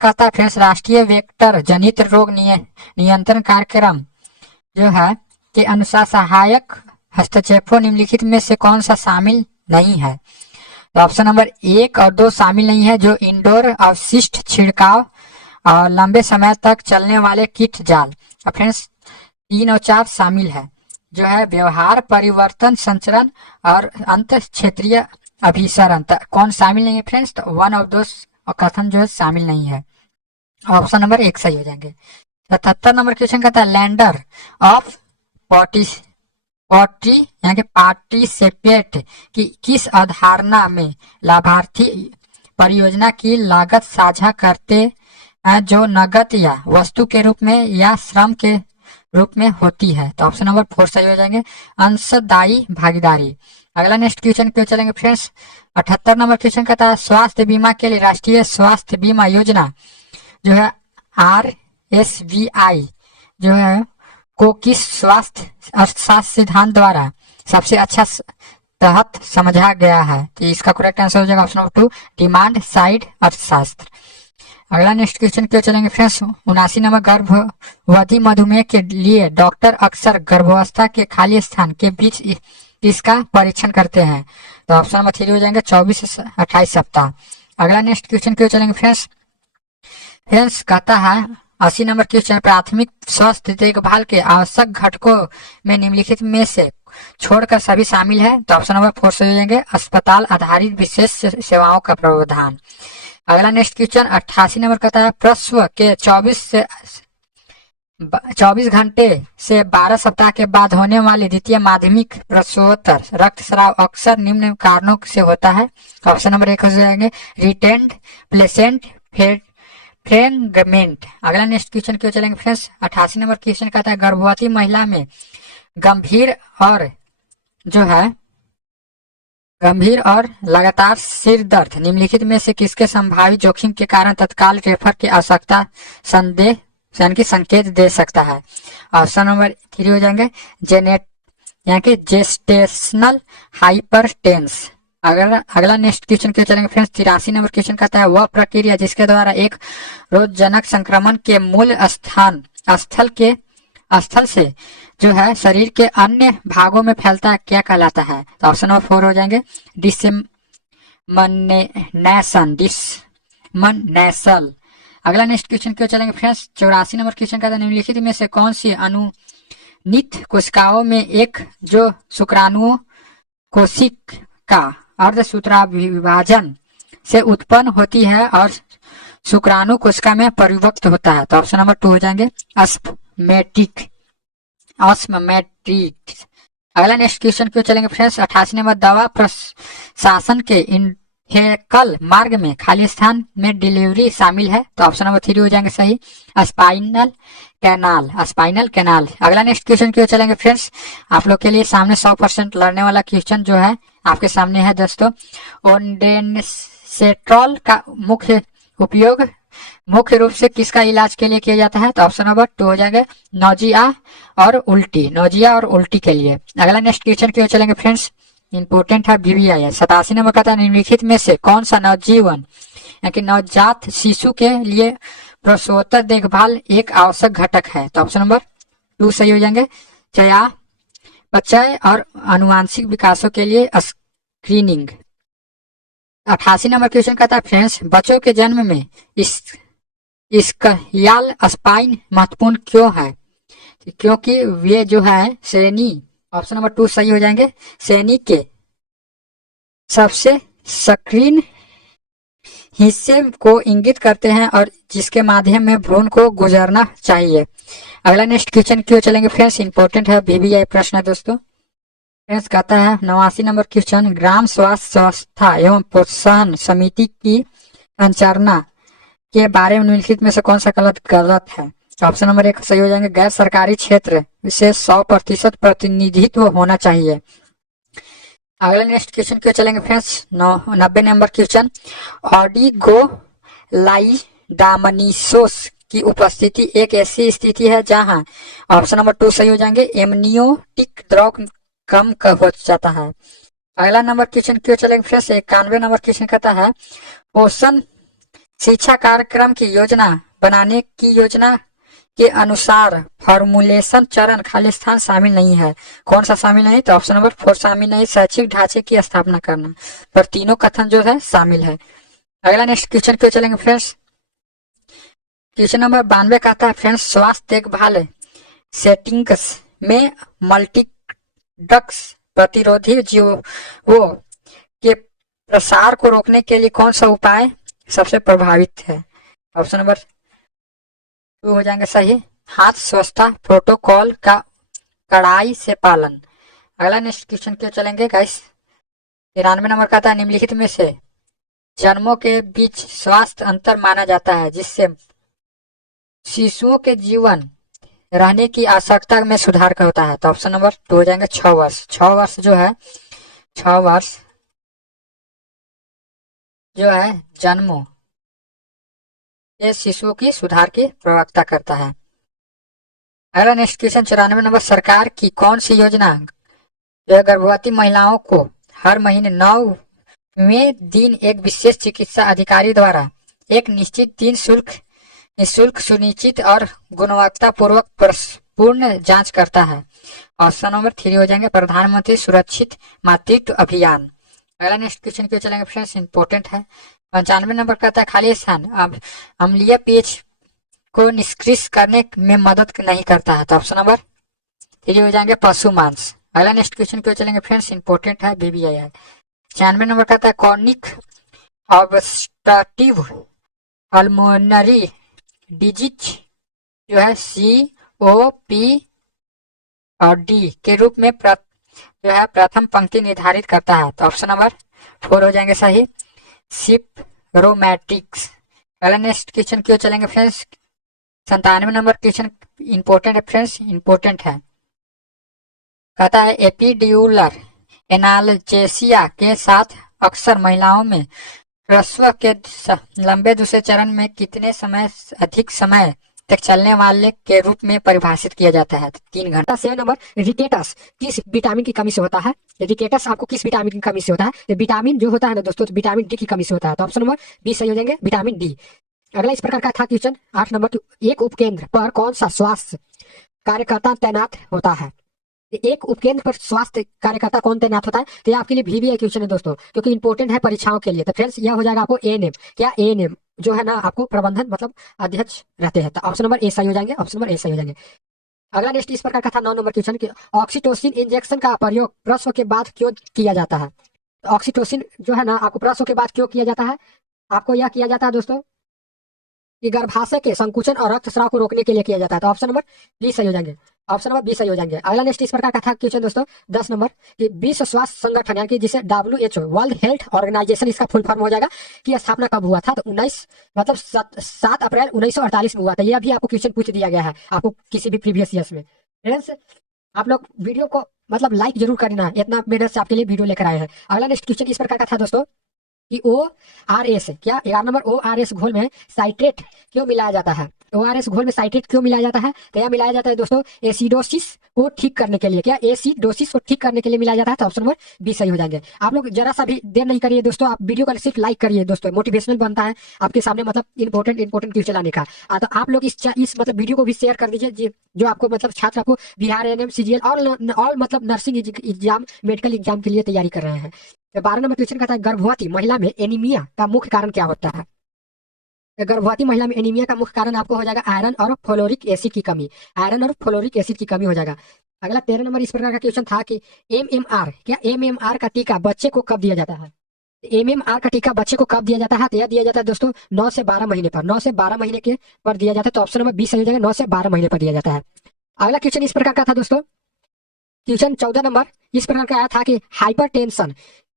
कहता है फ्रेंड्स, राष्ट्रीय वेक्टर जनित रोग नियंत्रण कार्यक्रम जो है के अनुसार सहायक हस्तक्षेपों निम्नलिखित में से कौन सा शामिल नहीं है? तो ऑप्शन नंबर 1 और 2 शामिल नहीं है, जो इंडोर अवशिष्ट छिड़काव और लंबे समय तक चलने वाले कीट जाल। और फ्रेंड्स 3 और 4 शामिल है, जो है व्यवहार परिवर्तन संचरण और अंत क्षेत्रीय अभिसरण। कौन शामिल नहीं है फ्रेंड्स? तो 1 और 2 कथन जो है शामिल नहीं है। ऑप्शन नंबर 1 सही हो जाएंगे। 77 नंबर क्वेश्चन कहता है, लैंडर ऑफ पॉट्री यानी कि पार्टिसिपेट की किस अवधारणा में लाभार्थी परियोजना की लागत साझा करते हैं, जो नगद या वस्तु के रूप में या श्रम के रूप में होती है? तो ऑप्शन नंबर 4 सही हो जाएंगे, अंशदायी भागीदारी। अगला नेक्स्ट क्वेश्चन पे चलेंगे फ्रेंड्स। 78 नंबर क्वेश्चन कहता है, स्वास्थ्य बीमा के लिए राष्ट्रीय स्वास्थ्य बीमा योजना जो है RSVI जो है को किस स्वास्थ्य अर्थशास्त्र सिद्धांत द्वारा सबसे अच्छा तहत समझा गया है? तो इसका करेक्ट आंसर हो जाएगा ऑप्शन नंबर 2, डिमांड साइड अर्थशास्त्र। अगला नेक्स्ट क्वेश्चन पे चलेंगे फ्रेंड्स। 79 नंबर, गर्भवती मधुमेह के लिए डॉक्टर अक्सर गर्भावस्था के खाली स्थान के बीच इसका परीक्षण करते हैं? तो ऑप्शन नंबर 3 हो जाएंगे, 24 से 28 सप्ताह। अगला नेक्स्ट क्वेश्चन पे चलेंगे फ्रेंड्स। कहता है 80 नंबर क्वेश्चन, प्राथमिक स्वास्थ्य देखभाल के आवश्यक घटकों में निम्नलिखित में से छोड़कर सभी शामिल है? तो ऑप्शन नंबर 4 से हो जाएंगे, अस्पताल आधारित विशेष सेवाओं का प्रावधान। अगला नेक्स्ट क्वेश्चन 88 नंबर कहता है, प्रसव के 24 घंटे से 12 सप्ताह के बाद होने वाले द्वितीय माध्यमिक प्रसवोत्तर रक्तस्राव अक्सर निम्न कारणों से होता है? ऑप्शन नंबर 1 हो जाएंगे, रिटेंड प्लेसेंट फ्रेगमेंट। अगला नेक्स्ट क्वेश्चन क्यों चलेंगे फ्रेंड्स। 88 नंबर क्वेश्चन कहता है, गर्भवती महिला में गंभीर और लगातार सिर दर्द निम्नलिखित में से किसके संभावित जोखिम के कारण तत्काल रेफर की आवश्यकता संकेत दे सकता है? ऑप्शन नंबर 3 हो जाएंगे, जेस्टेशनल हाइपरटेंस। अगला नेक्स्ट क्वेश्चन क्यों चलेंगे फ्रेंड्स। 83 नंबर क्वेश्चन कहता है, वह प्रक्रिया जिसके द्वारा एक रोगजनक संक्रमण के मूल स्थल से जो है शरीर के अन्य भागों में फैलता है, क्या कहलाता है? तो ऑप्शन नंबर 4 हो जाएंगे, डिसमनेशन। अगला नेक्स्ट क्वेश्चन क्यों चलेंगे फ्रेंड्स। 84 नंबर क्वेश्चन कहता है, निम्नलिखित में से कौन सी अनुनित कोशिकाओं में एक जो शुक्राणु कोशिका अर्धसूत्राभिविभाजन से उत्पन्न होती है और शुक्राणु कोशिका में परिवर्तित होता है? तो ऑप्शन नंबर 2 हो जाएंगे, ऑस्मेट्रिक। अगला नेक्स्ट क्वेश्चन क्यों चलेंगे फ्रेंड्स। 88 नंबर, दवा प्रशासन के इंफेकल मार्ग में खाली स्थान में डिलीवरी शामिल है? तो ऑप्शन नंबर 3 हो जाएंगे सही, स्पाइनल कैनाल। अगला नेक्स्ट क्वेश्चन क्यों चलेंगे फ्रेंड्स। आप लोग के लिए सामने 100% लड़ने वाला क्वेश्चन जो है आपके सामने है दोस्तों। ओंडेनसेट्रॉल का मुख्य रूप से किसका इलाज के लिए किया जाता है? तो ऑप्शन नंबर 2 हो जाएगा, नोजिया और उल्टी के लिए। अगला नेक्स्ट क्वेश्चन क्यों चलेंगे फ्रेंड्स, इंपोर्टेंट है VVIS। 87 नंबर का था, निम्नलिखित में से कौन सा नवजात शिशु के लिए प्रसवोत्तर देखभाल एक आवश्यक घटक है? तो ऑप्शन नंबर 2 सही हो जाएंगे, चयापचय और आनुवांशिक विकासों के लिए स्क्रीनिंग। 88 नंबर क्वेश्चन कहता है फ्रेंड्स, बच्चों के जन्म में स्कैल स्पाइन महत्वपूर्ण क्यों है? क्योंकि वे जो है श्रेणी, ऑप्शन नंबर 2 सही हो जाएंगे, श्रेणी के सबसे सक्रिय हिस्से को इंगित करते हैं और जिसके माध्यम में भ्रूण को गुजरना चाहिए। अगला नेक्स्ट क्वेश्चन क्यों चलेंगे फ्रेंड्स, इंपॉर्टेंट है VVI प्रश्न है दोस्तों। फ्रेंड्स कहता है 89 नंबर क्वेश्चन, ग्राम स्वास्थ्य संस्था एवं प्रोत्साहन समिति की संरचना के बारे में निम्नलिखित में से कौन सा गलत है? ऑप्शन नंबर 1 सही हो जाएंगे, गैर सरकारी क्षेत्र से 100% प्रतिनिधित्व होना चाहिए। अगला नेक्स्ट क्वेश्चन क्यों चलेंगे फ्रेंड्स। 90 नंबर क्वेश्चन, ऑलिगोडायमनीसोस की उपस्थिति एक ऐसी स्थिति है जहां, ऑप्शन नंबर 2 सही हो जाएंगे, एमनियोटिक द्रव कम हो जाता है। अगला नंबर क्वेश्चन क्यों चलेंगे फ्रेंड्स। 91 नंबर क्वेश्चन कहता है, पोषण शिक्षा कार्यक्रम की योजना बनाने की योजना के अनुसार फॉर्मुलेशन चरण खालिस्तान शामिल नहीं है। कौन सा शामिल नहीं? तो ऑप्शन नंबर 4 शामिल नहीं, शैक्षिक ढांचे की स्थापना करना। पर तीनों कथन जो है शामिल है। अगला नेक्स्ट क्वेश्चन क्यों चलेंगे फ्रेंड्स। क्वेश्चन नंबर 92 कहता है फ्रेंड्स, स्वास्थ्य देखभाल सेटिंग्स में मल्टीडक्स प्रतिरोधी जीवों के प्रसार को रोकने के लिए कौन सा उपाय सबसे प्रभावित है? ऑप्शन नंबर 2 हो जाएंगे सही, हाथ स्वच्छता प्रोटोकॉल का कड़ाई से पालन। अगला नेक्स्ट क्वेश्चन क्यों चलेंगे गाइस। 93 नंबर का था, निम्नलिखित में से जन्मों के बीच स्वास्थ्य अंतर माना जाता है जिससे शिशुओं के जीवन रहने की आवश्यकता में सुधार का होता है। तो ऑप्शन नंबर 2 हो जाएंगे 6 वर्ष। 6 वर्ष जो है 6 वर्ष जो है जन्मों के शिशुओं की सुधार की प्रवक्ता करता है। अगला नेक्स्ट क्वेश्चन 94 नंबर, सरकार की कौन सी योजना जो है गर्भवती महिलाओं को हर महीने 9वें दिन एक विशेष चिकित्सा अधिकारी द्वारा एक निश्चित दिन निःशुल्क सुनिश्चित और गुणवत्ता पूर्वक पूर्ण जांच करता है? ऑप्शन नंबर 3 हो जाएंगे प्रधानमंत्री सुरक्षित मातृत्व अभियान। अगला नेक्स्ट क्वेश्चन क्यों चलेंगे फ्रेंड्स, इंपॉर्टेंट है। 95 नंबर कहता है खाली स्थान अब अम्लीय पेज को निष्क्रिय करने में मदद नहीं करता है। तो ऑप्शन नंबर 3 हो जाएंगे पशु मांस। अगला नेक्स्ट क्वेश्चन क्यों चलेंगे फ्रेंड्स, इंपॉर्टेंट है, BBI है। 96 नंबर कहता है कॉर्निक ऑब्स्ट्रक्टिव पल्मोनरी डिजीज जो है COPD के रूप में जो है प्रथम पंक्ति निर्धारित करता है। तो ऑप्शन नंबर 4 हो जाएंगे सही, सिप्रोमैटिक्स। अगला नेक्स्ट क्वेश्चन क्यों चलेंगे फ्रेंड्स, 97 नंबर क्वेश्चन इंपॉर्टेंट है फ्रेंड्स, इंपॉर्टेंट है। कहता है एपिड्यूलर एनाल्जेसिया के साथ अक्सर महिलाओं में प्रसव के लंबे दूसरे चरण में कितने समय अधिक समय तक चलने वाले के रूप में परिभाषित किया जाता है? 3 घंटा। 7 नंबर, रिकेटस किस विटामिन की कमी से होता है? रिकेटस आपको किस विटामिन की कमी से होता है? तो विटामिन जो होता है ना दोस्तों, तो विटामिन डी की कमी से होता है। तो ऑप्शन नंबर 20 सही हो जाएंगे, विटामिन डी। अगला इस प्रकार का था क्वेश्चन 8 नंबर, एक उपकेंद्र पर कौन सा स्वास्थ्य कार्यकर्ता तैनात होता है? एक उपकेंद्र पर स्वास्थ्य कार्यकर्ता कौन तैनात होता है? तो ये आपके लिए VBI क्वेश्चन है दोस्तों, क्योंकि इंपॉर्टेंट है परीक्षाओं के लिए। तो फ्रेंड्स यह हो जाएगा आपको ANM। क्या ANM जो है ना आपको प्रबंधन मतलब अध्यक्ष रहते हैं। तो ऑप्शन नंबर A सही हो जाएंगे, ऑप्शन नंबर A सही हो जाएंगे। अगला नेक्स्ट इस प्रकार का था 9 नंबर क्वेश्चन कि ऑक्सीटोसिन इंजेक्शन का प्रयोग प्रसव के बाद क्यों किया जाता है? तो ऑक्सीटोसिन जो है ना आपको प्रसव के बाद क्यों किया जाता है? आपको यह किया जाता है दोस्तों कि गर्भाशय के संकुचन और रक्तस्राव को रोकने के लिए किया जाता है। तो ऑप्शन नंबर 20 सही हो जाएंगे, ऑप्शन नंबर 20 सही हो जाएंगे। अगला नेक्स्ट इस प्रकार का था क्वेश्चन दोस्तों 10 नंबर कि विश्व स्वास्थ्य संगठन यानी कि जिसे WHO वर्ल्ड हेल्थ ऑर्गेनाइजेशन इसका फुल फॉर्म हो जाएगा की स्थापना कब हुआ था? तो 7 अप्रैल 1948 में हुआ था। यह भी आपको क्वेश्चन पूछ दिया गया है आपको किसी भी प्रीवियस ईयर्स में। फ्रेंड्स आप लोग वीडियो को मतलब लाइक जरूर करना, इतना मेहनत से आपके लिए वीडियो लेकर आए हैं। अगला नेक्स्ट क्वेश्चन इस प्रकार का था दोस्तों कि ORS क्या 11 नंबर ORS घोल में साइट्रेट क्यों मिलाया जाता है? ORS घोल में साइट्रेट क्यों मिलाया जाता है? तो यह मिलाया जाता है दोस्तों एसिडोसिस को ठीक करने के लिए। क्या एसिडोसिस को ठीक करने के लिए मिलाया जाता है? तो ऑप्शन नंबर 20 सही हो जाएंगे। आप लोग जरा सा भी देर नहीं करिए दोस्तों, आप वीडियो को सिर्फ लाइक करिए दोस्तों, मोटिवेशनल बनता है आपके सामने मतलब इंपॉर्टेंट क्वेश्चन लाने का। तो आप लोग इस मतलब वीडियो को भी शेयर कर दीजिए जो आपको मतलब छात्र आपको बिहार ANM CGL और मतलब नर्सिंग एग्जाम मेडिकल एग्जाम के लिए तैयारी कर रहे हैं। 12 नंबर क्वेश्चन कहता है गर्भवती महिला में एनीमिया का मुख्य कारण क्या होता है? गर्भवती महिला में एनीमिया का मुख्य कारण आपको हो जाएगा आयरन और फ्लोरिक एसिड की कमी। आयरन और फ्लोरिक एसिड की कमी हो जाएगा। अगला 13 नंबर इस प्रकार का क्वेश्चन था कि MMR क्या MMR का टीका बच्चे को कब दिया जाता है? MMR का टीका बच्चे को कब दिया जाता है? तो यह दिया जाता है दोस्तों 9 से 12 महीने पर, 9 से 12 महीने के पर दिया जाता है। तो ऑप्शन नंबर 20 सही हो जाएगा, 9 से 12 महीने पर दिया जाता है। अगला क्वेश्चन इस प्रकार का था दोस्तों, क्वेश्चन 14 नंबर इस प्रकार का आया था कि हाइपरटेंशन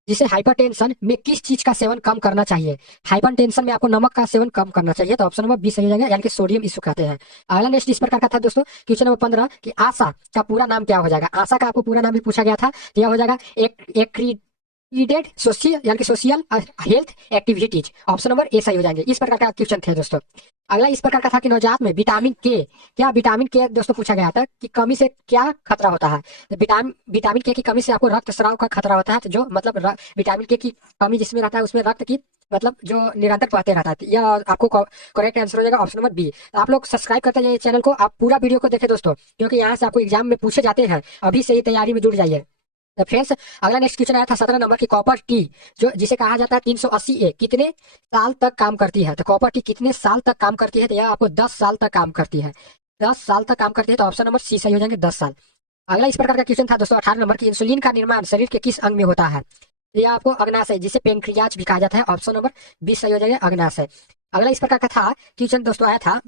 जिसे हाइपरटेंशन में किस चीज का सेवन कम करना चाहिए? हाइपरटेंशन में आपको नमक का सेवन कम करना चाहिए। तो ऑप्शन नंबर 20 सही हो जाएगा, यानी कि सोडियम इशू कहते हैं। अगला नेक्स्ट इस प्रकार का था दोस्तों क्वेश्चन नंबर 15 कि आशा का पूरा नाम क्या हो जाएगा? आशा का आपको पूरा नाम भी पूछा गया था। तो यह हो जाएगा एक्रीडेड सोशल यानी कि social health activities. Option number A सही हो जाएंगे। इस प्रकार का क्वेश्चन थे दोस्तों। अगला इस प्रकार का था कि नवजात में विटामिन के क्या विटामिन के दोस्तों पूछा गया था कि कमी से क्या खतरा होता है? तो विटामिन के की कमी से आपको रक्तस्राव का खतरा होता है। तो जो मतलब विटामिन के की कमी जिसमें रहता है उसमें रक्त की मतलब जो निरंतर पढ़ते रहता है। यह आपको करेक्ट आंसर हो जाएगा ऑप्शन नंबर बी। आप लोग सब्सक्राइब करते जाइए चैनल को, आप पूरा वीडियो को देखें दोस्तों, क्योंकि यहाँ से आपको एग्जाम में पूछे जाते हैं। अभी से ही तैयारी में जुट जाइए। तो फ्रेंड्स, अगला नेक्स्ट क्वेश्चन आया था 17 नंबर की, कॉपर टी जो जिसे कहा जाता है 380 ए कितने साल तक काम करती है? तो कॉपर टी कितने साल तक काम करती है? तो यह आपको 10 साल तक काम करती है। 10 साल तक काम करती है, तो ऑप्शन नंबर सी सही हो जाएंगे, 10 साल। अगला इस प्रकार का क्वेश्चन था दोस्तों 18 नंबर की, इंसुलिन का निर्माण शरीर के किस अंग में होता है? तो यह आपको अग्नाशय जिसे पेनक्रियाज भी कहा जाता है, ऑप्शन नंबर 20 सही हो जाएगा, अग्नाशय। अगला इस प्रकार का था क्वेश्चन दोस्तों आया था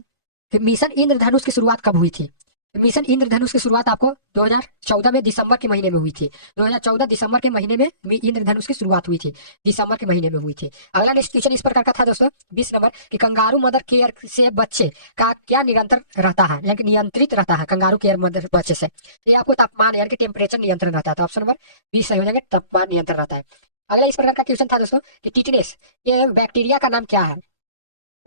कि मिशन इंद्रधनुष की शुरुआत कब हुई थी? मिशन इंद्रधनुष की शुरुआत आपको 2014 में दिसंबर के महीने में हुई थी। 2014 दिसंबर के महीने में इंद्रधनुष की शुरुआत हुई थी, दिसंबर के महीने में हुई थी। अगला नेक्स्ट क्वेश्चन इस प्रकार का था दोस्तों 20 नंबर कि कंगारू मदर केयर से बच्चे का क्या निरंतर रहता है, यानी कि नियंत्रित रहता है कंगारू केयर मदर बच्चे से? ये आपको तापमान यानी कि टेम्परेचर नियंत्रण रहता है, तो ऑप्शन नंबर 20 सही हो जाएंगे, तापमान नियंत्रण रहता है। अगला इस प्रकार का क्वेश्चन था दोस्तों कि टिटनेस ये बैक्टीरिया का नाम क्या है?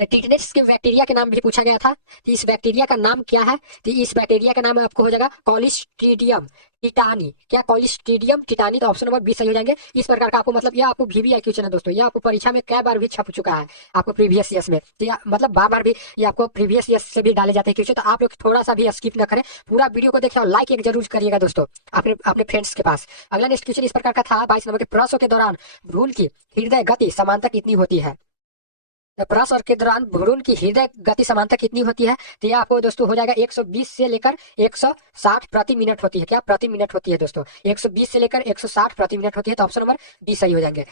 टिटनेस के बैक्टीरिया के नाम भी पूछा गया था, तो इस बैक्टीरिया का नाम क्या है? तो इस बैक्टीरिया का नाम आपको हो जाएगा कॉलिस्ट्रीडियम टिटानी। क्या कॉलिस्ट्रीडियम टिटानी? तो ऑप्शन नंबर 20 सही हो जाएंगे। इस प्रकार का आपको मतलब ये आपको VVI क्वेश्चन है दोस्तों, ये आपको परीक्षा में कई बार भी छप चुका है आपको प्रीवियस ईयर्स में, तो मतलब बार बार भी ये आपको प्रीवियस ईयर्स से भी डाले जाते हैं क्वेश्चन। तो आप लोग थोड़ा सा भी स्किप न करें, पूरा वीडियो को देखें और लाइक एक जरूर करिएगा दोस्तों अपने अपने फ्रेंड्स के पास। अगला नेक्स्ट क्वेश्चन इस प्रकार का था 22 नंबर के, प्रसव के दौरान भ्रूण की हृदय गति समानता कितनी होती है? प्रसव के दौरान भ्रूण की हृदय गति समानता कितनी होती है? तो ये आपको दोस्तों हो जाएगा 120 से लेकर 160 प्रति मिनट होती है। क्या प्रति मिनट होती है दोस्तों? 120 से लेकर 160 प्रति मिनट होती है, तो ऑप्शन नंबर बी सही हो जाएंगे।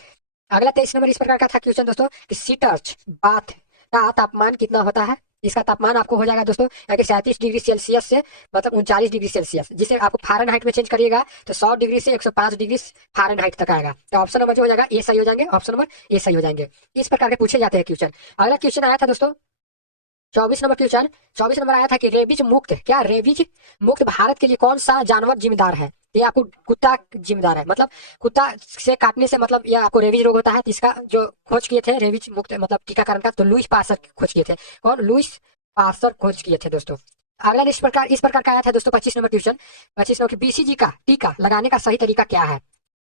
अगला 23 नंबर इस प्रकार का था क्वेश्चन दोस्तों कि सीटर्च बाथ का तापमान कितना होता है? इसका तापमान आपको हो जाएगा दोस्तों 37 डिग्री सेल्सियस से मतलब 39 डिग्री सेल्सियस, जिसे आपको फारेनहाइट में चेंज करिएगा तो 100 डिग्री से 105 डिग्री फारेनहाइट तक आएगा। तो ऑप्शन नंबर जो हो जाएगा ए सही हो जाएंगे, ऑप्शन नंबर ए सही हो जाएंगे। इस प्रकार के पूछे जाते हैं क्वेश्चन। अगला क्वेश्चन आया था दोस्तों 24 नंबर आया था कि रेबीज मुक्त, क्या रेबीज मुक्त भारत के लिए कौन सा जानवर जिम्मेदार है? ये आपको कुत्ता जिम्मेदार है, मतलब कुत्ता से काटने से मतलब ये आपको रेबीज रोग होता है। तो इसका जो खोज किए थे रेबीज मुक्त मतलब टीकाकरण का, तो लुईस पास्चर खोज किए थे। कौन? लुईस पास्चर खोज किए थे दोस्तों। अगला इस प्रकार का आया था दोस्तों 25 नंबर क्वेश्चन, 25 नंबर की, BCG का टीका लगाने का सही तरीका क्या है?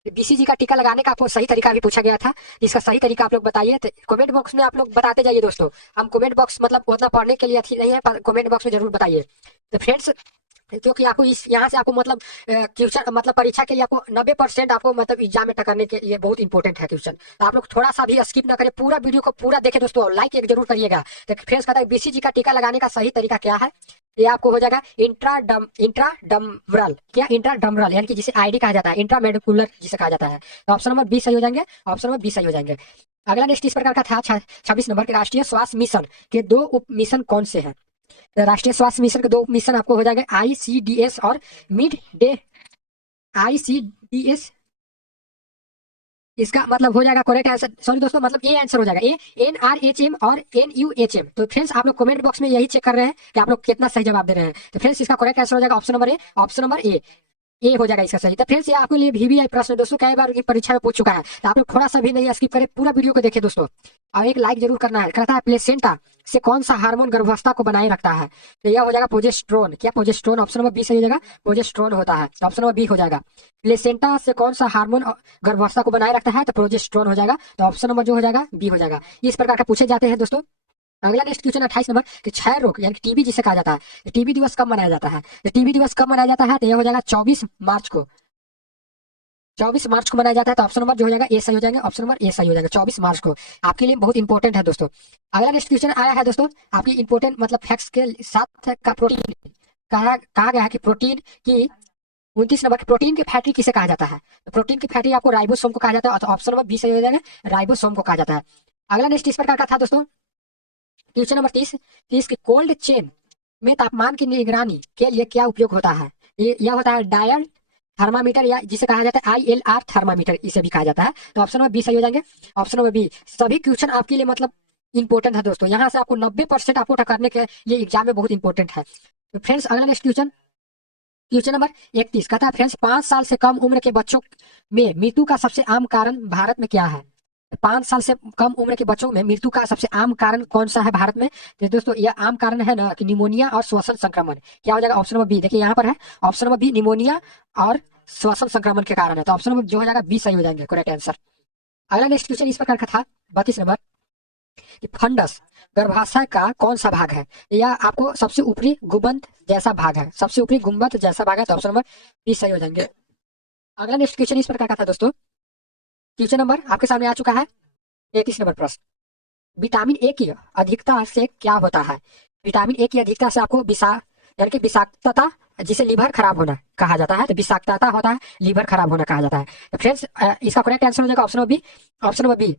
BCG का टीका लगाने का आपको सही तरीका भी पूछा गया था, इसका सही तरीका आप लोग बताइए। तो कमेंट बॉक्स में आप लोग बताते जाइए दोस्तों, हम कमेंट बॉक्स मतलब उतना पढ़ने के लिए अच्छी नहीं है, पर कमेंट बॉक्स में जरूर बताइए। तो फ्रेंड्स, क्योंकि आपको इस यहाँ से आपको मतलब क्वेश्चन मतलब परीक्षा के लिए आपको 90% आपको मतलब एग्जाम में टकरने के लिए बहुत इंपॉर्टेंट है क्वेश्चन। तो आप लोग थोड़ा सा भी स्किप ना करें, पूरा वीडियो को पूरा देखें दोस्तों, और लाइक एक जरूर करिएगा। तो फ्रेंड्स कहता है BCG का टीका लगाने का सही तरीका क्या है? ये आपको हो जाएगा इंट्राडमरल, क्या इंट्राडमरल यानी कि जिसे आईडी कहा जाता है, इंट्रामेडिकुलर जिसे कहा जाता है। तो ऑप्शन नंबर 20 सही हो जाएंगे, ऑप्शन नंबर 20 सही हो जाएंगे। अगला नेक्स्ट इस प्रकार का था 26 नंबर के, राष्ट्रीय स्वास्थ्य मिशन के 2 उप मिशन कौन से हैं? राष्ट्रीय स्वास्थ्य मिशन के 2 उप मिशन आपको हो जाएगा ICDS और मिड डे ICDS। इसका मतलब हो जाएगा करेक्ट आंसर, सॉरी दोस्तों, मतलब ए आंसर हो जाएगा, ए NRHM और NUHM। तो फ्रेंड्स आप लोग कमेंट बॉक्स में यही चेक कर रहे हैं कि आप लोग कितना सही जवाब दे रहे हैं। तो फ्रेंड्स इसका करेक्ट आंसर हो जाएगा option number A, option number A हो जाएगा इसका सही। तो फ्रेंड्स ये आपके लिए VVI प्रश्न दोस्तों कई बार की परीक्षा में पूछ चुका है, तो आप लोग थोड़ा सा भी नहीं स्किप करें, पूरा वीडियो को देखें दोस्तों, और एक लाइक जरूर करना है। कहता है प्लेसेंटा से कौन सा हार्मोन गर्भावस्था को बनाए रखता है? तो यह हो जाएगा प्रोजेस्टेरोन। क्या प्रोजेस्टेरोन? ऑप्शन नंबर बी सही हो जाएगा, प्रोजेस्टेरोन होता है, तो ऑप्शन नंबर बी हो जाएगा। प्लेसेंटा से कौन सा हार्मोन गर्भावस्था को बनाए रखता है? तो प्रोजेस्टेरोन हो जाएगा, तो ऑप्शन नंबर जो हो जाएगा बी हो जाएगा। इस प्रकार का पूछे जाते हैं दोस्तों। अगला नेक्स्ट क्वेश्चन 28 नंबर कि क्षय रोग यानी टीबी जिसे कहा जाता है, टीबी दिवस कब मनाया जाता है? टीबी दिवस कब मनाया जाता है? तो यह हो जाएगा 24 मार्च को, 24 मार्च को मनाया जाता है, तो ऑप्शन नंबर जो हो जाएगा ए सही हो जाएंगे, ऑप्शन नंबर ए सही हो जाएगा, 24 मार्च को। आपके लिए बहुत इंपॉर्टेंट है दोस्तों। अगला नेक्स्ट क्वेश्चन आया है दोस्तों आपकी इंपॉर्टेंट मतलब फैक्ट्स के साथ का, प्रोटीन कहा गया है कि प्रोटीन की 29 नंबर, प्रोटीन की फैटी किसे कहा जाता है? तो प्रोटीन की फैटी आपको राइबोसोम को कहा जाता है, तो ऑप्शन नंबर बी सही हो जाएगा, राइबोसोम को कहा जाता है। अगला नेक्स्ट इस प्रकार का था दोस्तों क्वेश्चन नंबर 30 की, कोल्ड चेन में तापमान की निगरानी के लिए क्या उपयोग होता है? यह होता है डायल थर्मामीटर, या जिसे कहा जाता है ILR थर्मामीटर, इसे भी कहा जाता है। तो ऑप्शन नंबर बी सही हो जाएंगे, ऑप्शन नंबर बी। सभी क्वेश्चन आपके लिए मतलब इंपॉर्टेंट है दोस्तों, यहाँ से आपको 90% आपको टकरने के लिए एग्जाम में बहुत इंपॉर्टेंट है। तो फ्रेंड्स अगला नेक्स्ट क्वेश्चन नंबर 31 कहता है फ्रेंड्स 5 साल से कम उम्र के बच्चों में मृत्यु का सबसे आम कारण भारत में क्या है? 5 साल से कम उम्र के बच्चों में मृत्यु का सबसे आम कारण कौन सा है भारत में? तो दोस्तों यह आम कारण है ना कि निमोनिया और श्वसन संक्रमण। क्या हो जाएगा? ऑप्शन नंबर बी, देखिए यहाँ पर है ऑप्शन नंबर बी, निमोनिया और श्वसन संक्रमण के कारण है, तो ऑप्शन नंबर जो हो जाएगा बी सही हो जाएंगे, करेक्ट आंसर। अगला नेक्स्ट क्वेश्चन इस प्रकार का था 32 नंबर कि फंडस गर्भाशय का कौन सा भाग है, या आपको सबसे ऊपरी गुंबद जैसा भाग है, सबसे ऊपरी गुंबद जैसा भाग है, तो ऑप्शन नंबर बी सही हो जाएंगे। अगला नेक्स्ट क्वेश्चन इस प्रकार का था दोस्तों। क्वेश्चन नंबर आपके सामने आ चुका है 31 नंबर प्रश्न। विटामिन ए की अधिकता से क्या होता है? विटामिन ए की अधिकता से आपको यानी कि विषाक्तता, जिसे लीवर खराब होना कहा जाता है, तो विषाक्तता होता है, लीवर खराब होना कहा जाता है। तो फ्रेंड्स इसका करेक्ट आंसर हो जाएगा option number B, option number B.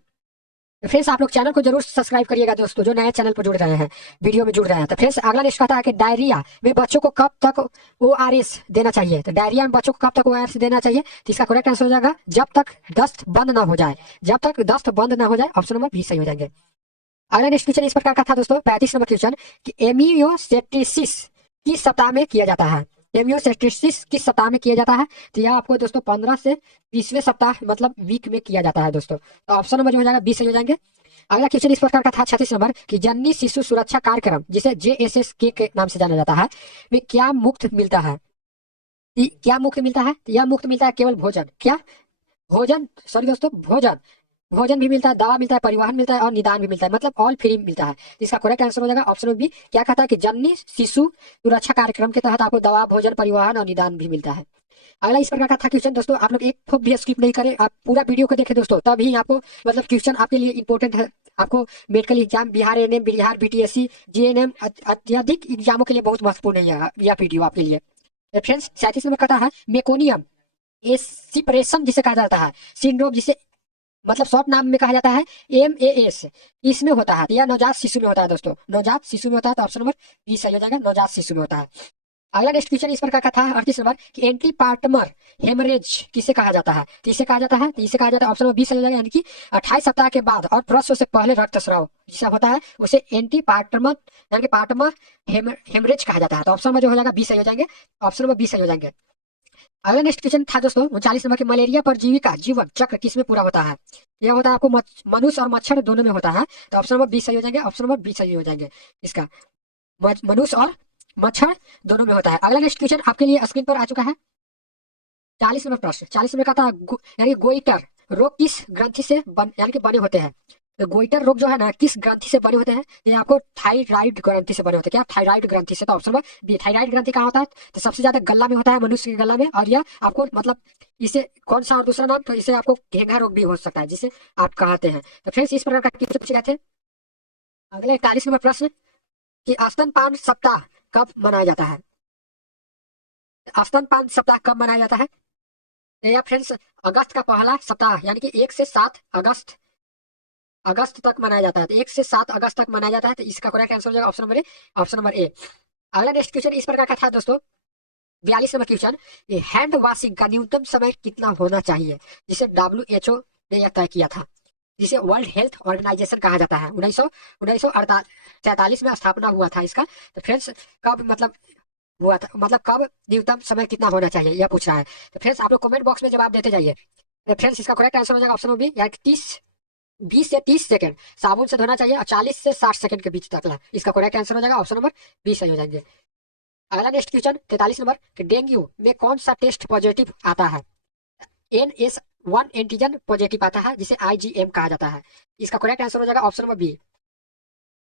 तो फ्रेंड्स आप लोग चैनल को जरूर सब्सक्राइब करिएगा दोस्तों, जो नए चैनल पर जुड़ रहे हैं, वीडियो में जुड़ रहे हैं। तो फ्रेंड्स अगला नेक्स्ट कहता है कि डायरिया में बच्चों को कब तक ओआरएस देना चाहिए? तो डायरिया में बच्चों को कब तक ओआरएस देना चाहिए? तो इसका करेक्ट आंसर हो जाएगा जब तक दस्त बंद ना हो जाए, जब तक दस्त बंद ना हो जाए, ऑप्शन नंबर बी सही हो जाएंगे। अगला नेक्स्ट क्वेश्चन इस प्रकार का था दोस्तों, 35 नंबर क्वेश्चन कि एमियोसेट्रिसिस किस सप्ताह में किया जाता है? एमियोसेट्रिसिस किस सप्ताह में किया जाता है? तो यह आपको दोस्तों 15 से 20वें सप्ताह मतलब वीक में किया जाता है दोस्तों। तो ऑप्शन नंबर जो हो जाएगा 20 सही हो जाएंगे। अगला क्वेश्चन इस प्रकार का था 36 नंबर कि जननी शिशु सुरक्षा कार्यक्रम, जिसे JSSK के नाम से जाना जाता है, में क्या मुफ्त मिलता है? क्या मुफ्त मिलता है? यह मुफ्त मिलता है केवल भोजन, क्या भोजन, सॉरी दोस्तों, भोजन, भोजन भी मिलता है, दवा मिलता है, परिवहन मिलता है और निदान भी मिलता है, मतलब ऑल फ्री मिलता है। इसका करेक्ट आंसर हो जाएगा ऑप्शन बी। क्या कहता है कि जननी शिशु सुरक्षा कार्यक्रम के तहत आपको दवा, भोजन, परिवहन और निदान भी मिलता है। अगला इस प्रकार का था क्वेश्चन दोस्तों, आप लोग एक फुट भी स्किप नहीं करें, आप पूरा वीडियो को देखें दोस्तों, तभी आपको मतलब क्वेश्चन आपके लिए इंपॉर्टेंट है। आपको medical exam, Bihar ANM, Bihar BTSC, JNM अत्यधिक एग्जामों के लिए बहुत महत्वपूर्ण है यह वीडियो आपके लिए। फ्रेंड्स 37 नंबर कहता है मेकोनियम एसिपरेशन जिसे कहा जाता है सिंड्रोम, जिसे मतलब शॉर्ट नाम में कहा जाता है MAS, इसमें होता है या नवजात शिशु में होता है दोस्तों, नवजात शिशु में होता है, तो ऑप्शन नंबर बी सही हो जाएगा, नवजात शिशु में होता है। अगला नेक्स्ट क्वेश्चन इस प्रकार का था 38 नंबर कि एंटी पार्टमर हेमरेज किसे कहा जाता है? तो इसे कहा जाता है, तो इसे कहा जाता है ऑप्शन नंबर बी सही हो जाएगा, यानी कि 28 सप्ताह के बाद और प्रसव से पहले रक्तस्राव जिसे होता है उसे एंटी पार्टमर यानी कि पार्टमर हेमरेज कहा जाता है। तो ऑप्शन नंबर जो हो जाएगा बी सही हो जाएंगे, ऑप्शन नंबर बी सही हो जाएंगे। अगला नेक्स्ट क्वेश्चन था दोस्तों 39 नंबर के मलेरिया परजीवी का जीवन चक्र किसमें पूरा होता है? यह होता है आपको मनुष्य और मच्छर दोनों में होता है, तो ऑप्शन नंबर बी सही हो जाएंगे, ऑप्शन नंबर बी सही हो जाएंगे इसका, मनुष्य और मच्छर दोनों में होता है। अगला नेक्स्ट क्वेश्चन आपके लिए स्क्रीन पर आ चुका है 40 नंबर प्रश्न। 40 नंबर का था यानी गोइटर रोग किस ग्रंथि से यानी कि बने होते हैं? तो गोइटर रोग जो है ना किस ग्रंथि से बने होते हैं? ये आपको थायराइड ग्रंथि से बने होते हैं। क्या? थायराइड ग्रंथि से, तो ऑप्शन नंबर बी थायराइड ग्रंथि कहाँ होता है? तो सबसे ज्यादा गला में होता है, मनुष्य के गला में, और यह आपको मतलब इसे कौन सा और दूसरा नाम, तो इसे आपको घेंघा रोग भी हो सकता है जिसे आप कहते हैं। तो फ्रेंड्स इस प्रकार का क्वेश्चन पूछे गए थे। अगले 41 नंबर प्रश्न कि स्तनपान सप्ताह कब मनाया जाता है? स्तनपान सप्ताह कब मनाया जाता है? या फ्रेंड्स अगस्त का पहला सप्ताह यानी कि 1 से 7 अगस्त तक मनाया जाता है, तो 1 से 7 अगस्त तक मनाया जाता है, तो इसका करेक्ट आंसर हो जाएगा option number A, option number A. अगला नेक्स्ट क्वेश्चन इस प्रकार का था दोस्तों 42 नंबर क्वेश्चन, ये हैंड वॉशिंग का न्यूनतम समय कितना होना चाहिए, जिसे WHO ने यह तय किया था, जिसे वर्ल्ड हेल्थ ऑर्गेनाइजेशन कहा जाता है। 1947 में स्थापना हुआ था इसका। तो फ्रेंड्स कब मतलब हुआ था, मतलब कब न्यूनतम समय कितना होना चाहिए यह पूछ रहा है। तो फ्रेंड्स आप लोग कमेंट बॉक्स में जवाब देते जाइए। तो फ्रेंड्स इसका करेक्ट आंसर हो जाएगा ऑप्शन नंबर बी, यानी 20 से 30 सेकंड साबुन से धोना चाहिए और 40 से 60 सेकंड के बीच तक। इसका करेक्ट आंसर हो जाएगा ऑप्शन नंबर बी सही हो जाएंगे। अगला नेक्स्ट क्वेश्चन 43 नंबर कि डेंगू में कौन सा टेस्ट पॉजिटिव आता है? NS1 एंटीजन पॉजिटिव आता है, जिसे IgM कहा जाता है। इसका करेक्ट आंसर हो जाएगा ऑप्शन नंबर बी।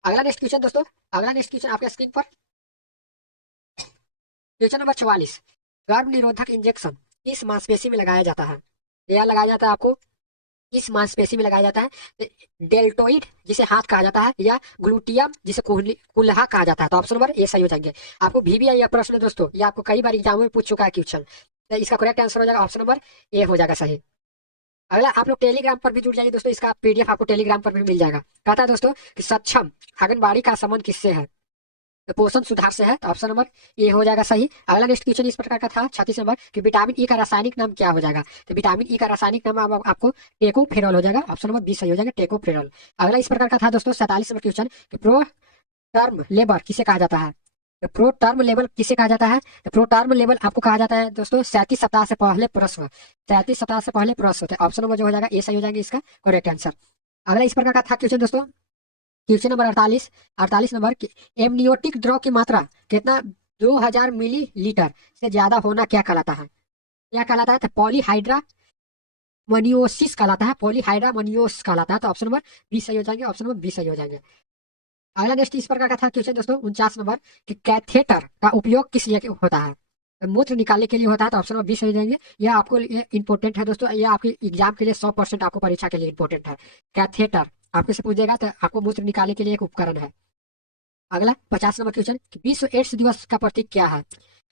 अगला नेक्स्ट क्वेश्चन दोस्तों, अगला नेक्स्ट क्वेश्चन आपके स्क्रीन पर क्वेश्चन नंबर 44, गर्भ निरोधक इंजेक्शन किस मांसपेशी में लगाया जाता है? यह लगाया जाता है आपको इस मांसपेशी में लगाया जाता है, डेल्टोइड जिसे हाथ कहा जाता है, या ग्लूटियम जिसे कुल्हा कहा जाता है। तो ऑप्शन नंबर ए सही हो जाएंगे। आपको VBI यह प्रश्न दोस्तों ये आपको कई बार एग्जाम में पूछ चुका है क्वेश्चन, तो इसका करेक्ट आंसर हो जाएगा ऑप्शन नंबर ए हो जाएगा सही। अगला आप लोग टेलीग्राम पर भी जुड़ जाइए दोस्तों, इसका PDF आपको टेलीग्राम पर भी मिल जाएगा। कहता है दोस्तों कि सक्षम आंगनबाड़ी का संबंध किससे है? तो पोषण सुधार से है, तो ऑप्शन नंबर ए हो जाएगा सही। अगला नेक्स्ट क्वेश्चन इस प्रकार का था 36 नंबर कि विटामिन ई का रासायनिक नाम क्या हो जाएगा? तो विटामिन ई का रासायनिक नाम आपको टेकोफेरॉल हो जाएगा, ऑप्शन नंबर बी सही हो जाएगा, टेकोफेरॉल। अगला इस प्रकार का था दोस्तों 47 नंबर क्वेश्चन कि प्रो टर्म लेबर किसे कहा जाता है? तो प्रो टर्म लेवल किसे कहा जाता है? तो प्रो टर्म लेवल आपको कहा जाता है दोस्तों 37 सप्ताह से पहले प्रसव, 37 सप्ताह से पहले प्रसव होता है। ऑप्शन नंबर जो हो जाएगा ए सही हो जाएगा इसका करेक्ट आंसर। अगला इस प्रकार का था क्वेश्चन दोस्तों क्वेश्चन नंबर 48 नंबर एमनियोटिक द्रव की मात्रा कितना 2000 मिलीलीटर से ज्यादा होना क्या कहलाता है? क्या कहलाता है? तो पॉलीहाइड्रा मनियोसिस कहलाता है, पॉलीहाइड्रा मनियोस कहलाता है। तो ऑप्शन नंबर बी सही हो जाएंगे, ऑप्शन नंबर बी सही हो जाएंगे। अगला नेक्स्ट इस प्रकार का था क्वेश्चन दोस्तों 49 नंबर कि कैथेटर का उपयोग किस लिए होता है? तो मूत्र निकालने के लिए होता है, तो ऑप्शन नंबर बी सही जाएंगे। यह आपको ये इंपॉर्टेंट है दोस्तों, यह आपके एग्जाम के लिए 100% आपको परीक्षा के लिए इंपॉर्टेंट है। कैथेटर आपको से पूछेगा तो आपको मूत्र निकालने के लिए एक उपकरण है। अगला 50 नंबर क्वेश्चन, विश्व एड्स दिवस का प्रतीक क्या है?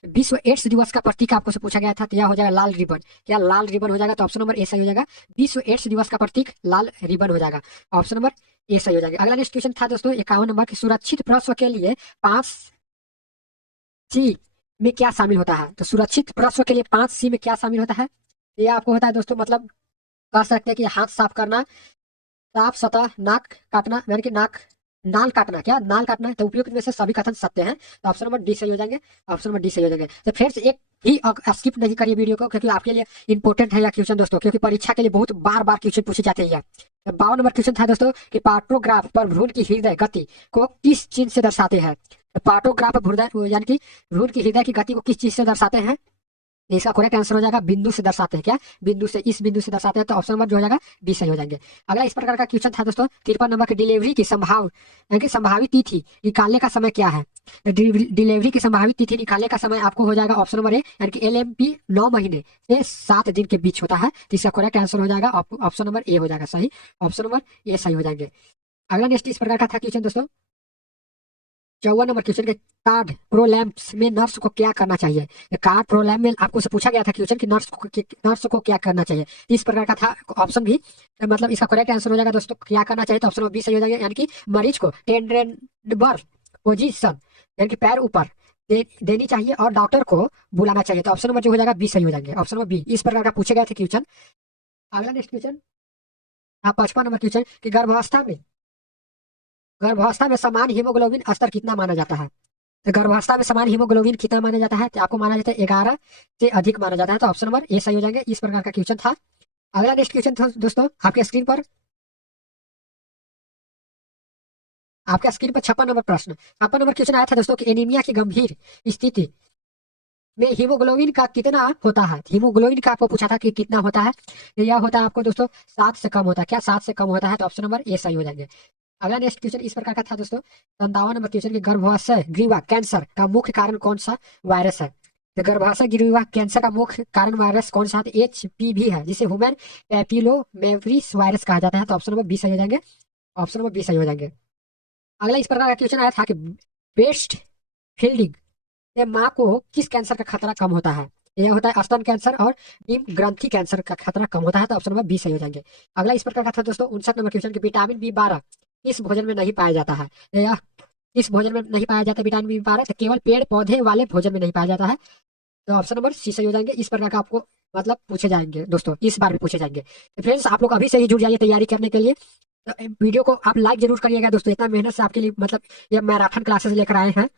विश्व एड्स दिवस का प्रतीक आपको से पूछा गया था, तो यह हो जाएगा लाल रिबन। क्या लाल रिबन हो जाएगा? तो ऑप्शन नंबर ए सही हो जाएगा। विश्व एड्स दिवस का प्रतीक लाल रिबन हो जाएगा, ऑप्शन नंबर ए सही हो जाएगा। अगला नेक्स्ट क्वेश्चन था दोस्तों 51 नंबर की सुरक्षित प्रसव के लिए 5C में क्या शामिल होता है? तो सुरक्षित प्रसव के लिए 5C में क्या शामिल होता है? ये आपको होता है दोस्तों, मतलब कह सकते हैं कि हाथ साफ करना, साफ सतह, नाक काटना, यानी कि नाक नाल काटना, क्या नाल काटना है। तो उपयुक्त में से सभी कथन सत्य हैं, तो ऑप्शन नंबर डी सही हो जाएंगे, ऑप्शन नंबर डी सही हो जाएंगे। तो फ्रेंड्स एक भी स्किप नहीं करिए वीडियो को, क्योंकि आपके लिए इंपॉर्टेंट है यह क्वेश्चन दोस्तों, क्योंकि परीक्षा के लिए बहुत बार बार क्वेश्चन पूछे जाते हैं। तो 52 नंबर क्वेश्चन था दोस्तों कि पार्टोग्राफ पर भ्रूण की हृदय गति को किस चिन्ह से दर्शाते हैं? तो पार्टोग्राफ पर हृदय यानी कि भ्रूण की हृदय की गति को किस चीज से दर्शाते हैं? इसका करेक्ट आंसर हो जाएगा बिंदु से दर्शाते हैं। क्या बिंदु से, इस बिंदु से दर्शाते हैं, तो ऑप्शन नंबर जो हो जाएगा बी सही हो जाएंगे। अगला इस प्रकार का क्वेश्चन था दोस्तों 53 नंबर की डिलीवरी की यानी कि संभावित तिथि निकालने का समय क्या है? डिलीवरी की संभावित तिथि निकालने का समय आपको हो जाएगा ऑप्शन नंबर ए, यानी कि LMP 9 महीने से 7 दिन के बीच होता है, तो इसका करेक्ट आंसर हो जाएगा ऑप्शन नंबर ए हो जाएगा सही, ऑप्शन नंबर ए सही हो जाएंगे। अगला नेक्स्ट इस प्रकार का था क्वेश्चन दोस्तों 54 नंबर क्वेश्चन के कार्ड प्रोलैम्प्स में नर्स को क्या करना चाहिए? कार्ड प्रोलैम्प में आपको से पूछा गया था क्वेश्चन कि नर्स को क्या करना चाहिए, इस प्रकार का था ऑप्शन भी। मतलब इसका करेक्ट आंसर हो जाएगा दोस्तों क्या करना चाहिए, तो ऑप्शन नंबर बी सही हो जाएगा, यानी कि मरीज को टेंडर पोजीशन यानी कि पैर ऊपर देनी चाहिए और डॉक्टर को बुलाना चाहिए, तो ऑप्शन नंबर जो हो जाएगा बी सही हो जाएंगे, ऑप्शन नंबर बी। इस प्रकार का पूछे गए थे क्वेश्चन। अगला नेक्स्ट क्वेश्चन 55 नंबर क्वेश्चन कि गर्भावस्था में समान हीमोग्लोबिन स्तर कितना माना जाता है? तो गर्भावस्था में समान हीमोग्लोबिन कितना माना जाता है? तो आपको माना जाता है 11 से अधिक माना जाता है, तो ऑप्शन नंबर ए सही हो जाएंगे। इस प्रकार का क्वेश्चन था। अगला नेक्स्ट क्वेश्चन था दोस्तों आपके स्क्रीन पर, 56 नंबर प्रश्न, 56 नंबर क्वेश्चन आया था दोस्तों कि एनीमिया की गंभीर स्थिति में हीमोग्लोबिन का कितना होता है? हीमोग्लोबिन का आपको पूछा था कि कितना होता है, तो यह होता है आपको दोस्तों 7 से कम होता है। क्या 7 से कम होता है? तो ऑप्शन नंबर ए सही हो जाएंगे। अगला नेक्स्ट क्वेश्चन इस प्रकार का था दोस्तों 57 नंबर क्वेश्चन की गर्भाशय ग्रीवा कैंसर का मुख्य कारण कौन सा वायरस है? तो गर्भाशय ग्रीवा कैंसर का मुख्य कारण वायरस कौन सा है? HPV है, जिसे ह्यूमन पैपिलोमेवियस वायरस कहा जाता है, तो ऑप्शन नंबर बी सही हो जाएंगे, ऑप्शन नंबर बी सही हो जाएंगे। अगला इस प्रकार का क्वेश्चन आया था कि ब्रेस्ट फील्डिंग से माँ को किस कैंसर का खतरा कम होता है? यह होता है स्तन कैंसर और डिम्ब ग्रंथि कैंसर का खतरा कम होता है, तो ऑप्शन नंबर बी सही हो जाएंगे। अगला इस प्रकार का था दोस्तों 59 नंबर क्वेश्चन की विटामिन B12 इस भोजन में नहीं पाया जाता है? यह इस भोजन में नहीं पाया जाता विटामिन B12, तो केवल पेड़ पौधे वाले भोजन में नहीं पाया जाता है, तो ऑप्शन नंबर सी सही हो जाएंगे। इस प्रकार का आपको मतलब पूछे जाएंगे दोस्तों, इस बार भी पूछे जाएंगे। तो फ्रेंड्स आप लोग अभी से ही जुड़ जाइए तैयारी करने के लिए। तो वीडियो को आप लाइक जरूर करिएगा दोस्तों, इतना मेहनत से आपके लिए मतलब ये मैराथन क्लासेस लेकर आए हैं।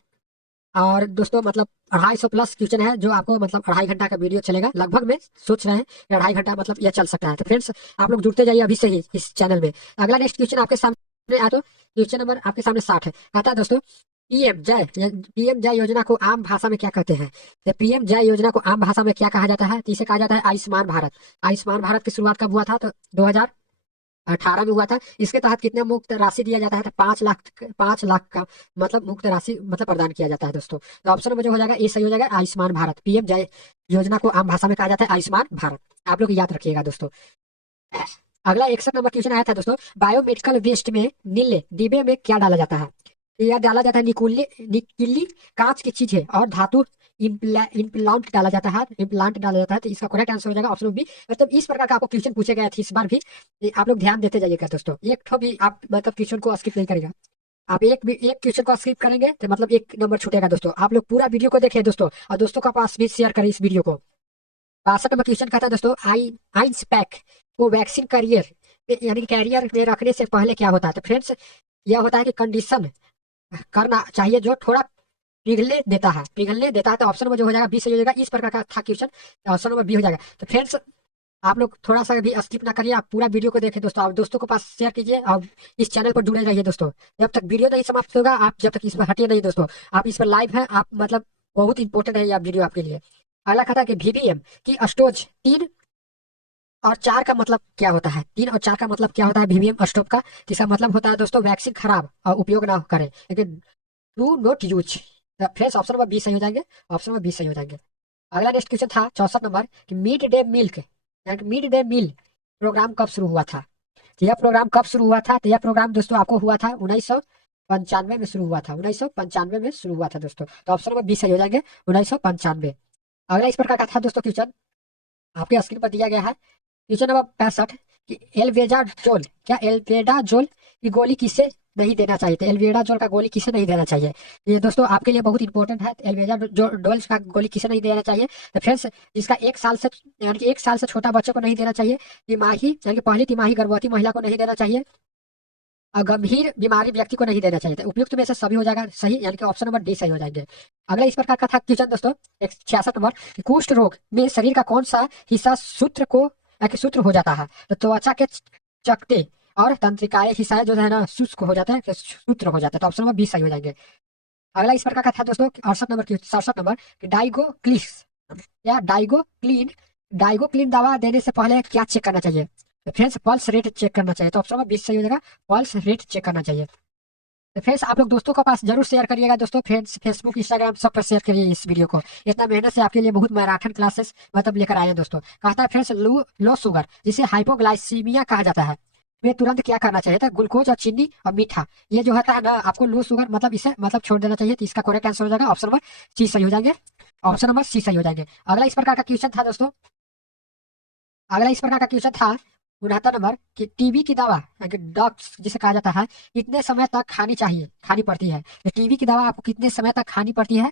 और दोस्तों मतलब 250+ क्वेश्चन है, जो आपको मतलब 2.5 घंटा का वीडियो चलेगा लगभग, में सोच रहे हैं कि 2.5 घंटा मतलब यह चल सकता है। तो फ्रेंड्स आप लोग जुड़ते जाइए अभी से ही इस चैनल में। अगला नेक्स्ट क्वेश्चन आपके सामने आ, तो क्वेश्चन नंबर आपके सामने 60 है, कहता है दोस्तों पीएम जय योजना को आम भाषा में क्या कहते हैं? तो पीएम जय योजना को आम भाषा में क्या कहा जाता है? तो इसे कहा जाता है आयुष्मान भारत। आयुष्मान भारत की शुरुआत कब हुआ था? तो 2018 में हुआ था। इसके तहत कितने मुफ्त राशि दिया जाता है? तो 5 लाख का मतलब मुफ्त राशि मतलब प्रदान किया जाता है दोस्तों, तो ऑप्शन नंबर जो हो जाएगा ए सही हो जाएगा, आयुष्मान भारत। पीएम जय योजना को आम भाषा में कहा जाता है आयुष्मान भारत, आप लोग याद रखिएगा दोस्तों। अगला 61 नंबर क्वेश्चन आया था दोस्तों बायोमेडिकल वेस्ट में नीले डिब्बे में क्या डाला जाता है? तो यह डाला जाता है निकिली कांच की चीज है और धातु इम्प्लांट डाला जाता है, इम्प्लांट डाला जाता है, तो इसका करेक्ट आंसर हो जाएगा ऑप्शन बी। मतलब इस प्रकार का आपको क्वेश्चन पूछे गए थे इस बार भी, ये आप लोग ध्यान देते जाइएगा दोस्तों, एक ठो भी आप मतलब क्वेश्चन को स्किप नहीं करेगा। आप एक क्वेश्चन को स्किप करेंगे तो मतलब 1 नंबर छूटेगा दोस्तों। आप लोग पूरा वीडियो को देखिए दोस्तों, और दोस्तों का पास भी शेयर करें इस वीडियो को। 62 नंबर क्वेश्चन कहता है दोस्तों आइंस पैक को वैक्सीन यानी कि कैरियर में रखने से पहले क्या होता है? तो फ्रेंड्स यह होता है कि कंडीशन करना चाहिए जो थोड़ा पिघलने देता है, तो ऑप्शन नंबर जो हो जाएगा बी सही हो जाएगा। इस प्रकार का था क्वेश्चन, ऑप्शन नंबर बी हो जाएगा। तो फ्रेंड्स आप लोग थोड़ा सा भी स्किप ना करिए, आप पूरा वीडियो को देखें दोस्तों, आप दोस्तों को पास शेयर कीजिए और इस चैनल पर जुड़े रहिए दोस्तों। जब तक वीडियो नहीं समाप्त होगा, आप जब तक इस पर हटिए नहीं दोस्तों, आप इस पर लाइव है, आप मतलब बहुत इंपॉर्टेंट है यह वीडियो आपके लिए। अगला खाता है कि VVM की स्टोज 3 और 4 का मतलब क्या होता है? 3 और 4 का मतलब क्या होता है वीवीएम स्टॉप का? इसका मतलब होता है दोस्तों वैक्सीन खराब और उपयोग ना करें, लेकिन do not use. Friends option number 20 सही हो जाएंगे, ऑप्शन नंबर 20 सही हो जाएंगे। अगला नेक्स्ट क्वेश्चन था 64 नंबर कि मिड डे मील यानी कि मिड डे मील प्रोग्राम कब शुरू हुआ था? तो यह प्रोग्राम कब शुरू हुआ था? तो यह प्रोग्राम दोस्तों आपको हुआ था 1995 में शुरू हुआ था, 1995 में शुरू हुआ था दोस्तों। तो ऑप्शन नंबर 20 सही हो जाएंगे, 1995। अगला इस प्रकार का था दोस्तों क्वेश्चन, आपके स्क्रीन पर दिया गया है क्वेश्चन नंबर 65 कि एल्बेंडाजोल, क्या एल्बेंडाजोल की गोली किसे नहीं देना चाहिए? तो एल्बेंडाजोल का गोली किसे नहीं देना चाहिए? ये दोस्तों आपके लिए बहुत इंपॉर्टेंट है। एल्बेंडाजोल का गोली किसे नहीं देना चाहिए? तो फ्रेंड्स जिसका 1 साल से यानी कि 1 साल से छोटा बच्चे को नहीं देना चाहिए, तिमाही यानी कि पहली तिमाही गर्भवती महिला को नहीं देना चाहिए, और गंभीर बीमारी व्यक्ति को नहीं देना चाहिए। तो उपयुक्त में से सभी हो जाएगा सही, यानी कि ऑप्शन नंबर डी सही हो जाएंगे। अगला इस प्रकार का था क्वेश्चन दोस्तों 66 नंबर कि कुष्ठ रोग में शरीर का कौन सा हिस्सा सूत्र हो जाता है? तो त्वचा के चकते और तंत्रिकाएं हिस्सा जो है ना शुष्क हो जाता है, तो सूत्र हो जाता है। तो ऑप्शन नंबर 20 सही हो जाएंगे। अगला इस प्रकार का था दोस्तों 68 नंबर कि डाइगोक्लिस या डाइगोक्लिन दवा देने से पहले क्या चेक करना चाहिए? तो फ्रेंड्स पल्स रेट चेक करना चाहिए। तो ऑप्शन नंबर 20 सही हो जाएगा, पल्स रेट चेक करना चाहिए। तो फ्रेंड्स आप लोग दोस्तों के पास जरूर शेयर करिएगा दोस्तों, फ्रेंड्स फेसबुक इंस्टाग्राम सब पर शेयर करिए इस वीडियो को। इतना मेहनत से आपके लिए बहुत मैराथन क्लासेस मतलब लेकर आए हैं दोस्तों। कहता है फ्रेंड्स लो शुगर जिसे हाइपोग्लाइसीमिया कहा जाता है, वे तुरंत क्या करना चाहिए था? ग्लूकोज और चीनी और मीठा ये जो होता है ना आपको लो शुगर मतलब इसे मतलब छोड़ देना चाहिए। तो इसका करेक्ट आंसर हो जाएगा ऑप्शन नंबर सी सही हो जाएंगे, ऑप्शन नंबर सी सही हो जाएंगे। अगला इस प्रकार का क्वेश्चन था दोस्तों, अगला इस प्रकार का क्वेश्चन था 69 नंबर कि टीबी की दवा ड्रग्स जिसे कहा जाता है कितने समय तक खानी पड़ती है? तो टीबी की दवा आपको कितने समय तक खानी पड़ती है?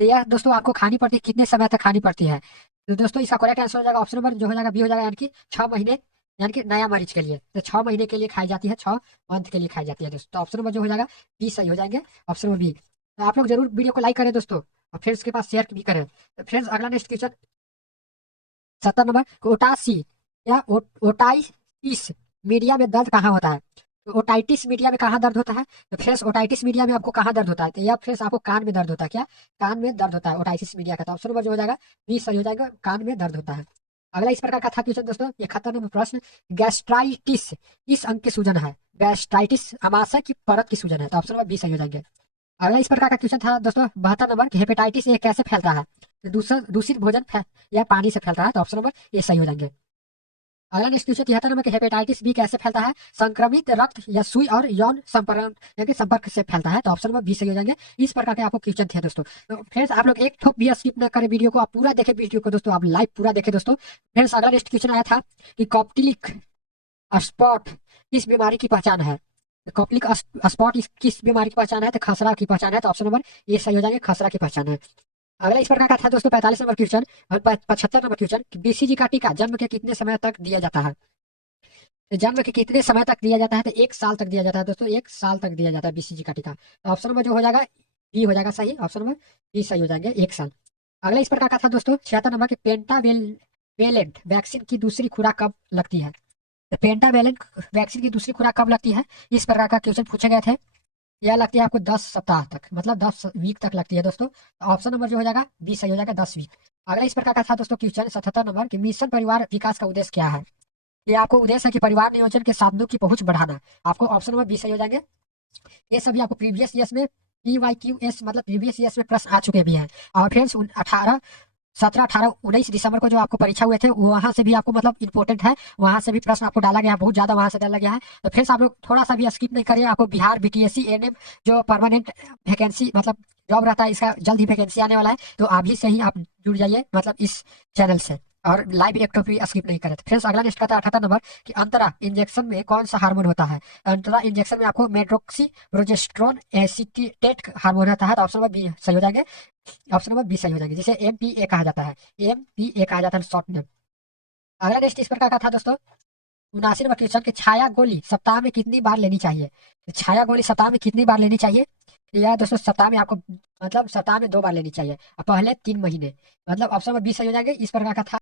तो यह दोस्तों आपको खानी पड़ती है कितने समय तक खानी पड़ती है? तो दोस्तों इसका करेक्ट आंसर हो जाएगा ऑप्शन नंबर जो हो जाएगा बी हो जाएगा, यानी कि 6 महीने, यानी कि नया मरीज के लिए तो 6 महीने के लिए खाई जाती है, 6 मंथ के लिए खाई जाती है दोस्तों। तो ऑप्शन नंबर जो हो जाएगा बी सही हो जाएंगे, ऑप्शन नंबर बी। तो आप लोग जरूर वीडियो को लाइक करें दोस्तों और फ्रेंड्स के पास शेयर भी करें। तो फ्रेंड्स अगला नेक्स्ट क्वेश्चन 70 नंबर ओटासी या ओटाइटिस मीडिया में दर्द कहाँ होता है? तो ओटाइटिस मीडिया में कहाँ दर्द होता है? तो फ्रेंड्स ओटाइटिस मीडिया में आपको कहाँ दर्द होता है? तो या फ्रेंड्स आपको कान में दर्द होता है, क्या कान में दर्द होता है ओटाइटिस मीडिया का? तो ऑप्शन नंबर जो हो जाएगा बी सही हो जाएगा, कान में दर्द होता है। अगला इस प्रकार का था क्वेश्चन दोस्तों 71 नंबर प्रश्न, गैस्ट्राइटिस किस अंग की सूजन है? गैस्ट्राइटिस अमाशय की परत की सूजन है। तो ऑप्शन नंबर बी सही हो जाएंगे। अगला इस प्रकार का क्वेश्चन था दोस्तों 72 नंबर कि हेपेटाइटिस ए कैसे फैलता है? तो दूषित भोजन या पानी से फैलता है। तो ऑप्शन नंबर ए सही हो जाएंगे। अगला नेक्स्ट क्वेश्चन 73 नंबर कि हेपेटाइटिस बी कैसे फैलता है? संक्रमित रक्त या सुई और यौन संपर्क यानी संपर्क से फैलता है। तो ऑप्शन नंबर बी सही हो जाएंगे। इस प्रकार के आपको क्वेश्चन थे दोस्तों। तो फ्रेंड्स आप लोग एक ठोप भी स्किप न करें वीडियो को, आप पूरा देखें वीडियो को दोस्तों, आप लाइव पूरा देखें दोस्तों। फ्रेंड्स अगला नेक्स्ट क्वेश्चन आया था कि कॉप्टिलिक स्पॉट किस बीमारी की पहचान है? कॉप्टिलिक स्पॉट किस बीमारी की पहचान है? तो खसरा की पहचान है। तो ऑप्शन नंबर ये सही हो जाएंगे, खसरा की पहचान है। अगला इस प्रकार का था दोस्तों 45 नंबर क्वेश्चन और 75 नंबर क्वेश्चन कि बीसीजी का टीका जन्म के कितने समय तक दिया जाता है? तो जन्म के कितने समय तक दिया जाता है? तो 1 साल तक दिया जाता है दोस्तों, 1 साल तक दिया जाता है बीसीजी का टीका। तो ऑप्शन नंबर जो हो जाएगा बी हो जाएगा सही, ऑप्शन नंबर बी सही हो जाएंगे, 1 साल। अगला इस प्रकार का था दोस्तों 76 नंबर के पेंटावेलेंट वैक्सीन की दूसरी खुराक कब लगती है? तो पेंटावेलेंट वैक्सीन की दूसरी खुराक कब लगती है? इस प्रकार का क्वेश्चन पूछे गए थे। यह लगती है आपको 10 सप्ताह तक, मतलब 10 वीक तक लगती है दोस्तों। ऑप्शन नंबर जो हो जाएगा बी सही हो जाएगा, 10 वीक। अगला इस प्रकार का था दोस्तों क्वेश्चन 77 नंबर कि मिशन परिवार विकास का उद्देश्य क्या है? ये आपको उद्देश्य है कि परिवार नियोजन के साधनों की पहुंच बढ़ाना। आपको ऑप्शन नंबर बी सही हो जाएंगे। ये सभी आपको प्रीवियस ईयर्स में PYQS मतलब प्रीवियस ईयर्स में प्रश्न आ चुके भी हैं। और फ्रेंड्स 17, 18, 19 दिसंबर को जो आपको परीक्षा हुए थे वहां से भी आपको मतलब इंपॉर्टेंट है, वहां से भी प्रश्न आपको डाला गया है, बहुत ज्यादा वहां से डाला गया है। तो फ्रेंड्स आप लोग थोड़ा सा भी स्किप नहीं करिए। आपको बिहार BTSC ANM जो परमानेंट वैकेंसी मतलब जॉब रहता है, इसका जल्द ही वैकेंसी आने वाला है। तो अभी से ही आप जुड़ जाइए मतलब इस चैनल से, और लाइव एक तो भी स्किप नहीं करें। फ्रेंड्स अगला नेक्स्ट का था 78 नंबर कि अंतरा इंजेक्शन में कौन सा हार्मोन होता है? अंतरा इंजेक्शन में आपको मेट्रोक्सी प्रोजेस्टेरोन एसिटेट हार्मोन होता है। तो ऑप्शन नंबर बी सही हो जाएंगे, ऑप्शन नंबर बी सही हो जाएंगे, जिसे MPA कहा जाता है, MPA कहा जाता है शॉर्ट नेम। अगला नेक्स्ट इस प्रकार का था दोस्तों 79 नंबर क्वेश्चन कि छाया गोली सप्ताह में कितनी बार लेनी चाहिए? तो छाया गोली सप्ताह में कितनी बार लेनी चाहिए? यह दोस्तों सप्ताह में आपको मतलब सप्ताह में 2 बार लेनी चाहिए, और पहले 3 महीने, मतलब ऑप्शन नंबर बी सही हो जाएंगे। इस प्रकार का था